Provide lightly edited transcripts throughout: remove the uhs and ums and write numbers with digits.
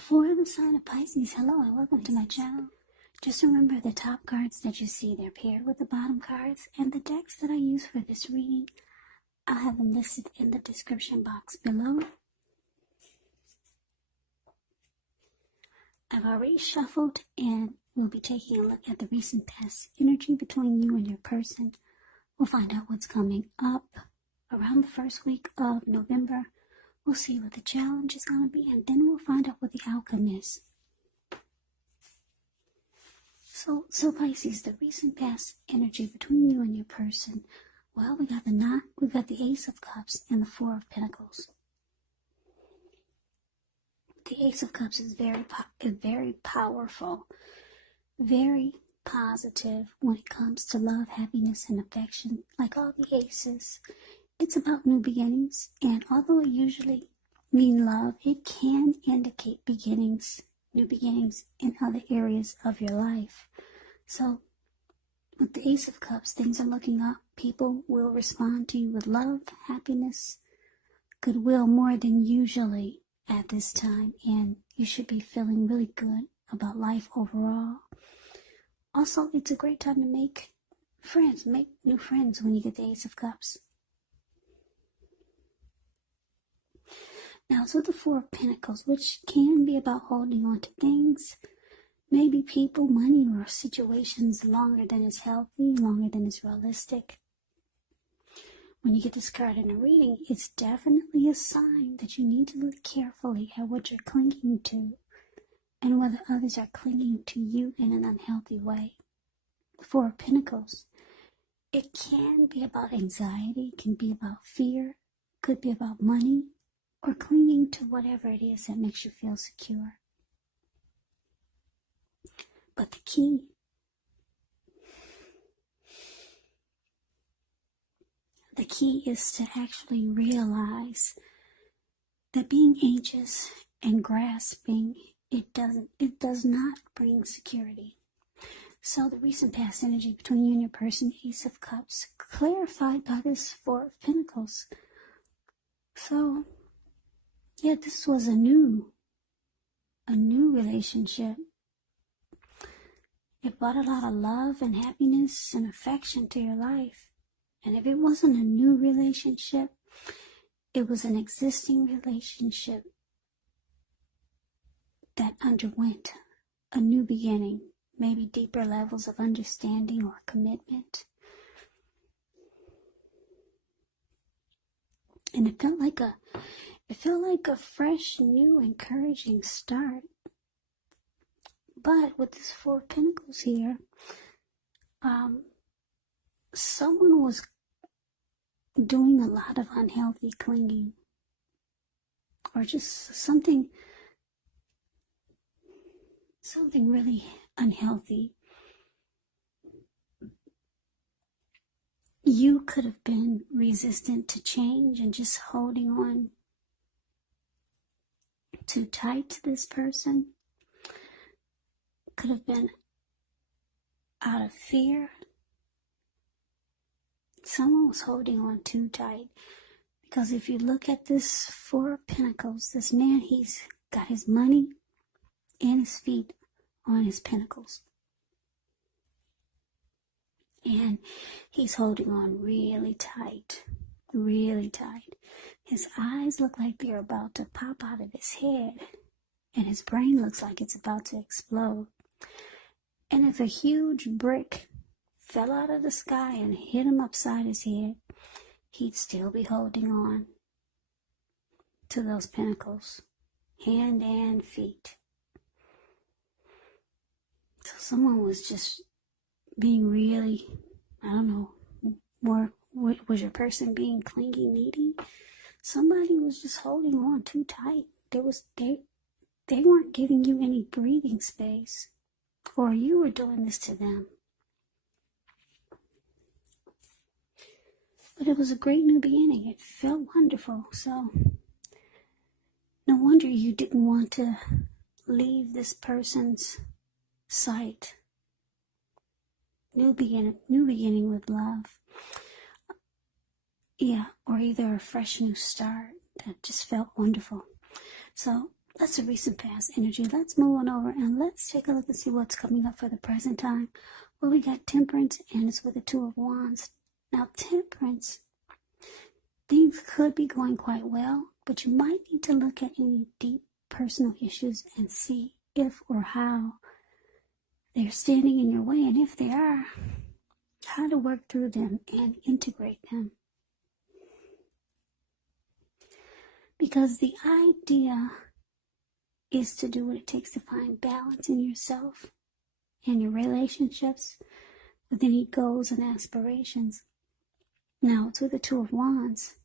For the sign of Pisces, hello and welcome to my channel. Just remember the top cards that you see, they're paired with the bottom cards, and the decks that I use for this reading, I'll have them listed in the description box below. I've already shuffled and we'll be taking a look at the recent past energy between you and your person. We'll find out what's coming up around the first week of November. We'll see what the challenge is going to be, and then we'll find out what the outcome is. So Pisces, the recent past energy between you and your person. Well, we got the Ace of Cups and the Four of Pentacles. The Ace of Cups is very powerful, very positive when it comes to love, happiness, and affection. Like all the aces, it's about new beginnings, and although it usually means love, it can indicate beginnings, new beginnings in other areas of your life. So with the Ace of Cups, things are looking up. People will respond to you with love, happiness, goodwill more than usually at this time, and you should be feeling really good about life overall. Also, it's a great time to make friends, make new friends when you get the Ace of Cups. Now, it's with the Four of Pentacles, which can be about holding on to things, maybe people, money, or situations longer than is healthy, longer than is realistic. When you get this card in a reading, it's definitely a sign that you need to look carefully at what you're clinging to and whether others are clinging to you in an unhealthy way. The Four of Pentacles, it can be about anxiety, it can be about fear, could be about money, or clinging to whatever it is that makes you feel secure. But the key is to actually realize that being anxious and grasping, it does not bring security. So the recent past energy between you and your person, Ace of Cups, clarified by this Four of Pentacles. So yeah, this was a new relationship. It brought a lot of love and happiness and affection to your life. And if it wasn't a new relationship, it was an existing relationship that underwent a new beginning, maybe deeper levels of understanding or commitment. And it felt like a fresh, new, encouraging start. But with this Four of Pentacles here, someone was doing a lot of unhealthy clinging, or just something really unhealthy. You could have been resistant to change and just holding on too tight to this person. Could have been out of fear. Someone was holding on too tight, because if you look at this Four of Pentacles, this man, he's got his money and his feet on his pentacles, and he's holding on really tight, really tight. His eyes look like they're about to pop out of his head, and his brain looks like it's about to explode. And if a huge brick fell out of the sky and hit him upside his head, he'd still be holding on to those pentacles, hand and feet. So someone was just being really, I don't know, was your person being clingy, needy? Somebody was just holding on too tight. They weren't giving you any breathing space, or you were doing this to them. But it was a great new beginning. It felt wonderful. So no wonder you didn't want to leave this person's sight. New beginning with love. Yeah, or either a fresh new start that just felt wonderful. So That's a recent past energy. Let's move on over and let's take a look and see what's coming up for the present time. Well, we got Temperance, and it's with the Two of Wands. Now, Temperance, things could be going quite well, but you might need to look at any deep personal issues and see if or how they're standing in your way, and if they are, how to work through them and integrate them. Because the idea is to do what it takes to find balance in yourself and your relationships with any goals and aspirations. Now, it's with the Two of Wands.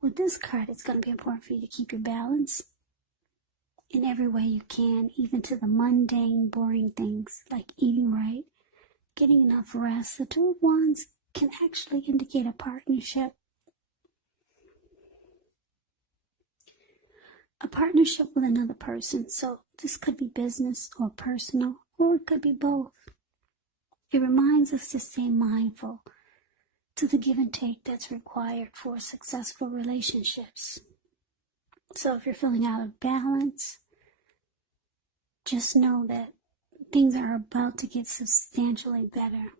With this card, it's going to be important for you to keep your balance in every way you can, even to the mundane, boring things like eating right, getting enough rest. The Two of Wands can actually indicate a partnership. A partnership with another person. So this could be business or personal, or it could be both. It reminds us to stay mindful to the give and take that's required for successful relationships. So if you're feeling out of balance, just know that things are about to get substantially better.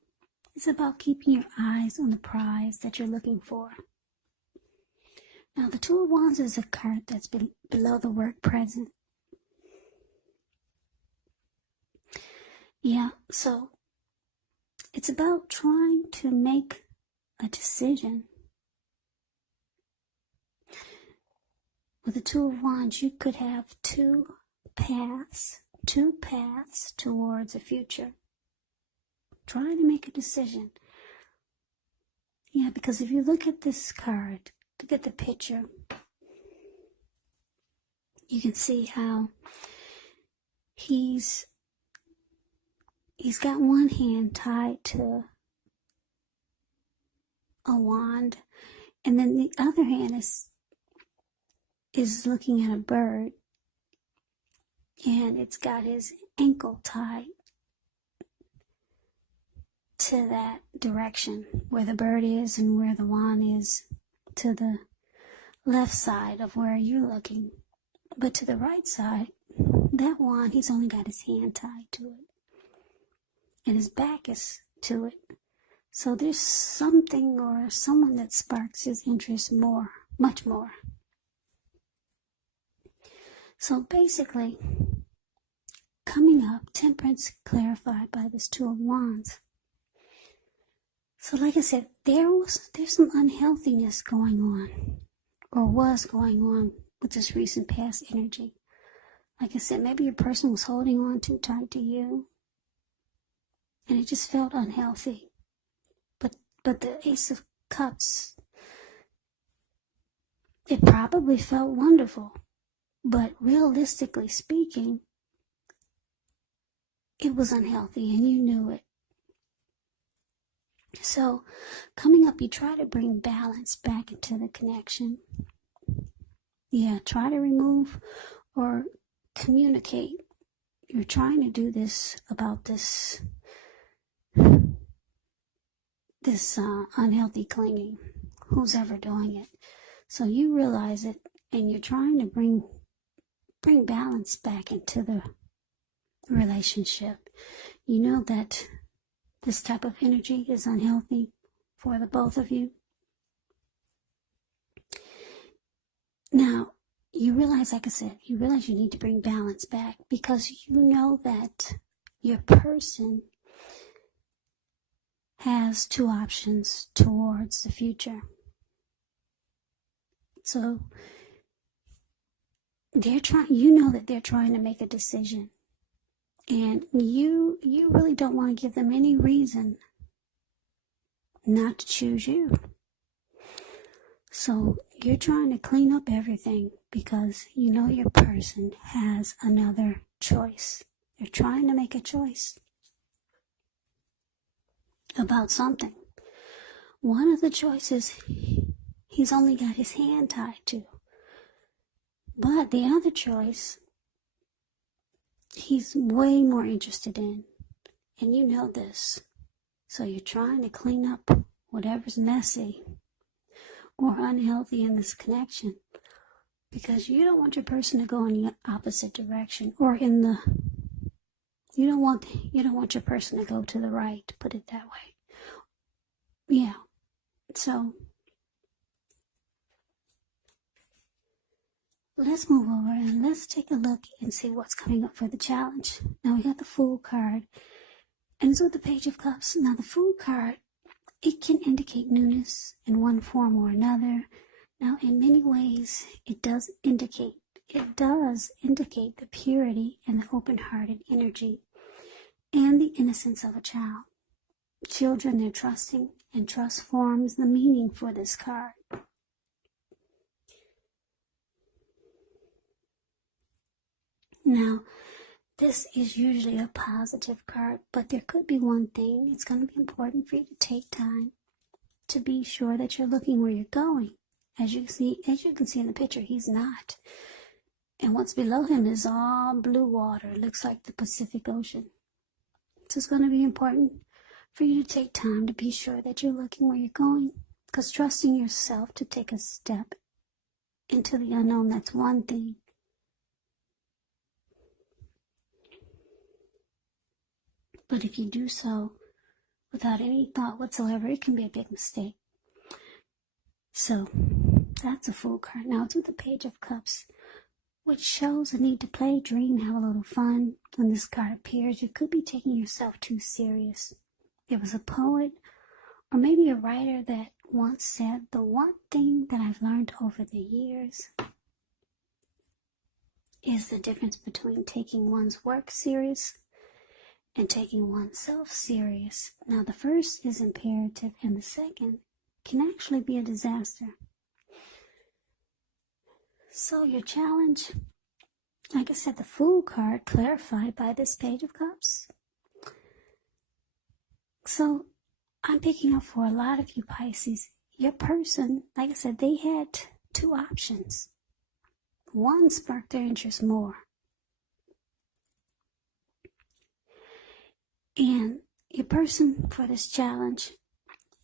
It's about keeping your eyes on the prize that you're looking for. Now, the Two of Wands is a card that's below the word present. Yeah, so it's about trying to make a decision. With the Two of Wands, you could have two paths towards a future. Trying to make a decision. Yeah, because if you look at this card, look at the picture, you can see how he's got one hand tied to a wand, and then the other hand is looking at a bird, and it's got his ankle tied to that direction where the bird is and where the wand is, to the left side of where you're looking. But to the right side, that wand, he's only got his hand tied to it, and his back is to it. So there's something or someone that sparks his interest more, much more. So basically, coming up, Temperance clarified by this Two of Wands. So like I said, there's some unhealthiness going on, or was going on, with this recent past energy. Like I said, maybe your person was holding on too tight to you, and it just felt unhealthy. But the Ace of Cups, it probably felt wonderful, but realistically speaking, it was unhealthy, and you knew it. So, coming up, you try to bring balance back into the connection. Yeah, try to remove or communicate. You're trying to do this about this unhealthy clinging, who's ever doing it. So you realize it, and you're trying to bring balance back into the relationship. You know that this type of energy is unhealthy for the both of you. Now, you realize, like I said, you need to bring balance back, because you know that your person has two options towards the future. So you know that they're trying to make a decision, and you really don't want to give them any reason not to choose you. So you're trying to clean up everything, because you know your person has another choice. They're trying to make a choice about something. One of the choices he's only got his hand tied to. But the other choice, he's way more interested in. And you know this. So you're trying to clean up whatever's messy or unhealthy in this connection. because you don't want your person to go in the opposite direction, or in the, you don't want your person to go to the right, put it that way. Yeah. So let's move over and let's take a look and see what's coming up for the challenge. Now we got the Fool card, and it's with the Page of Cups. Now the Fool card, it can indicate newness in one form or another. Now in many ways, it does indicate the purity and the open-hearted energy and the innocence of a child. Children, they're trusting, and trust forms the meaning for this card. Now, this is usually a positive card, but there could be one thing. It's going to be important for you to take time to be sure that you're looking where you're going. As you can see in the picture, he's not. And what's below him is all blue water. It looks like the Pacific Ocean. So it's going to be important for you to take time to be sure that you're looking where you're going. Because trusting yourself to take a step into the unknown, that's one thing. But if you do so without any thought whatsoever, it can be a big mistake. So that's a Fool card. Now it's with the Page of Cups, which shows a need to play, dream, have a little fun. When this card appears, you could be taking yourself too serious. There was a poet, or maybe a writer, that once said, the one thing that I've learned over the years is the difference between taking one's work serious and taking oneself serious. Now the first is imperative, and the second can actually be a disaster. So your challenge, like I said, the Fool card clarified by this Page of Cups. So I'm picking up for a lot of you Pisces, your person, like I said, they had two options. One sparked their interest more. And your person for this challenge,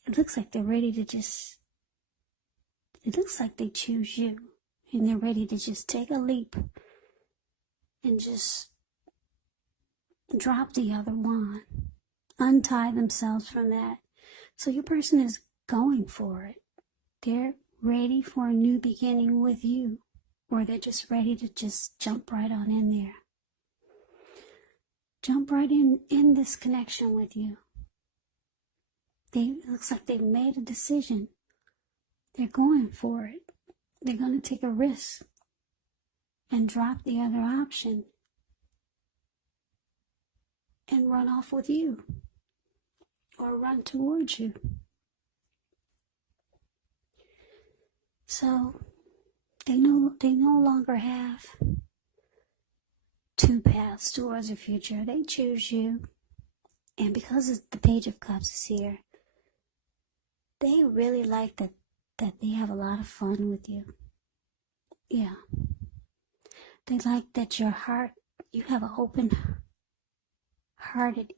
it looks like they're ready to just, it looks like they choose you. And they're ready to just take a leap and just drop the other one, untie themselves from that. So your person is going for it. They're ready for a new beginning with you, or they're just ready to just jump right on in there. Jump right in this connection with you. It looks like they've made a decision. They're going for it. They're going to take a risk and drop the other option and run off with you, or run towards you. So they no longer have two paths towards the future. They choose you, and because the Page of Cups is here, they really like that they have a lot of fun with you. Yeah. They like that you have an open-hearted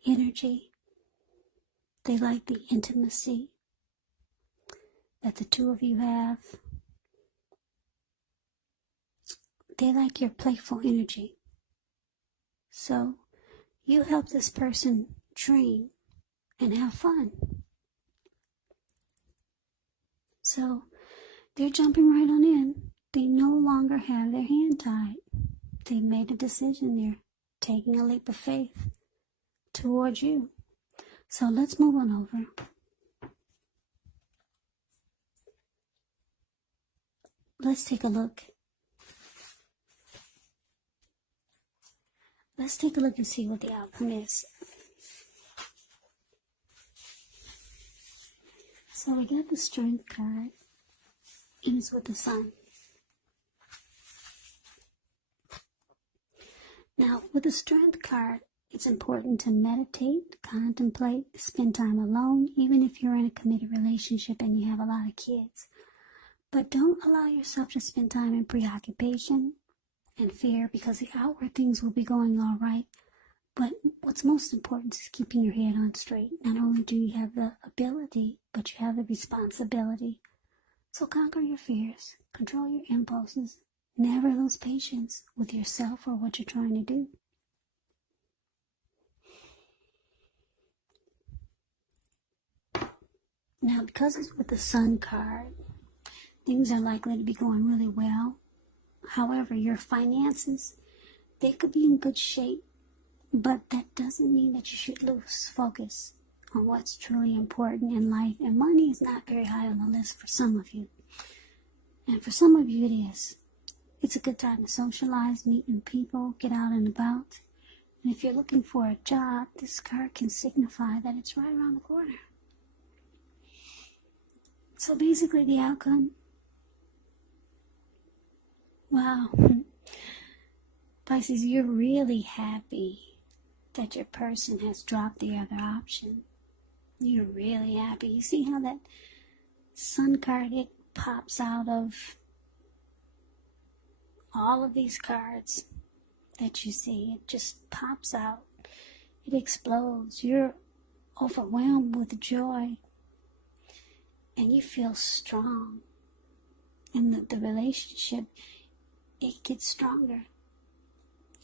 energy. They like the intimacy that the two of you have. They like your playful energy. So you help this person dream and have fun. So they're jumping right on in. They no longer have their hand tied. They made a decision. They're taking a leap of faith towards you. So let's move on over. Let's take a look. Let's take a look and see what the outcome is. So we got the Strength card, and it's with the Sun. Now, with the Strength card, it's important to meditate, contemplate, spend time alone, even if you're in a committed relationship and you have a lot of kids. But don't allow yourself to spend time in preoccupation and fear, because the outward things will be going all right. But what's most important is keeping your head on straight. Not only do you have the ability, but you have the responsibility. So conquer your fears, control your impulses, Never lose patience with yourself or what you're trying to do. Now, because it's with the Sun card, things are likely to be going really well. However, your finances, they could be in good shape, but that doesn't mean that you should lose focus on what's truly important in life. And money is not very high on the list for some of you. And for some of you, it is. It's a good time to socialize, meet new people, get out and about. And if you're looking for a job, this card can signify that it's right around the corner. So basically the outcome, wow, Pisces, you're really happy that your person has dropped the other option. You're really happy. You see how that Sun card, it pops out of all of these cards that you see. It just pops out. It explodes. You're overwhelmed with joy. And you feel strong. And the relationship, it gets stronger.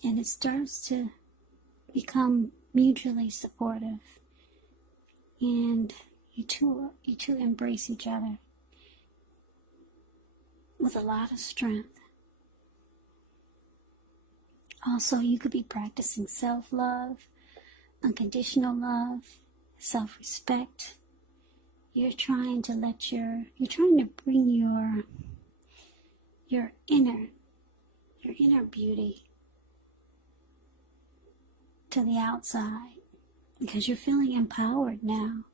And it starts to become mutually supportive. And you two embrace each other with a lot of strength. Also, you could be practicing self-love, unconditional love, self-respect. You're trying to bring your inner beauty to the outside, because you're feeling empowered now.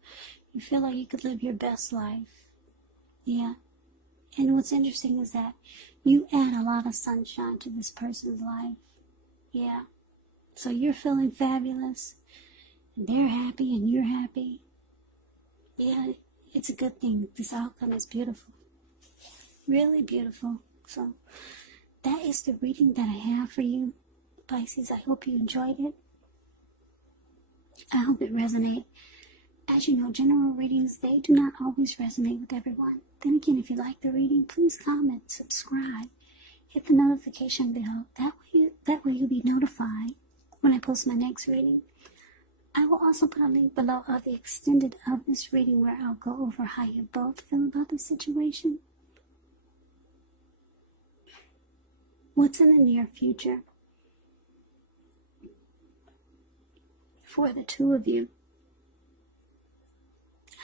You feel like you could live your best life. Yeah. And what's interesting is that you add a lot of sunshine to this person's life. Yeah. So you're feeling fabulous. And they're happy and you're happy. Yeah, it's a good thing. This outcome is beautiful. Really beautiful. So that is the reading that I have for you, Pisces. I hope you enjoyed it. I hope it resonated. As you know, general readings, they do not always resonate with everyone. Then again, if you like the reading, please comment, subscribe, hit the notification bell. That way you'll be notified when I post my next reading. I will also put a link below of the extended of this reading where I'll go over how you both feel about the situation. What's in the near future for the two of you?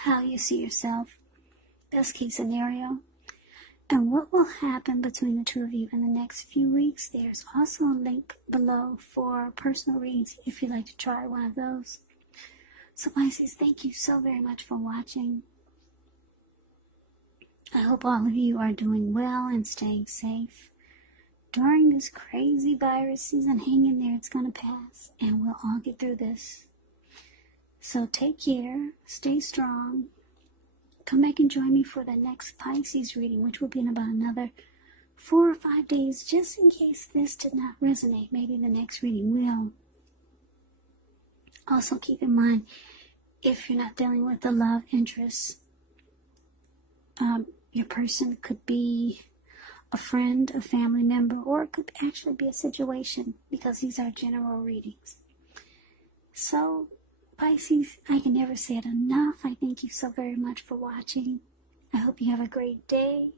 How you see yourself, best case scenario, and what will happen between the two of you in the next few weeks. There's also a link below for personal readings if you'd like to try one of those. So Pisces, thank you so very much for watching. I hope all of you are doing well and staying safe during this crazy virus season. Hang in there, it's going to pass, and we'll all get through this. So take care, stay strong. Come back and join me for the next Pisces reading, which will be in about another 4 or 5 days, just in case this did not resonate. Maybe the next reading will. Also keep in mind, if you're not dealing with the love interest, your person could be a friend, a family member, or it could actually be a situation, because these are general readings. So Pisces, I can never say it enough. I thank you so very much for watching. I hope you have a great day.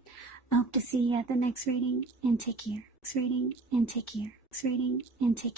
I hope to see you at the next reading, and take care. Next reading, and take care. Next reading, and take care.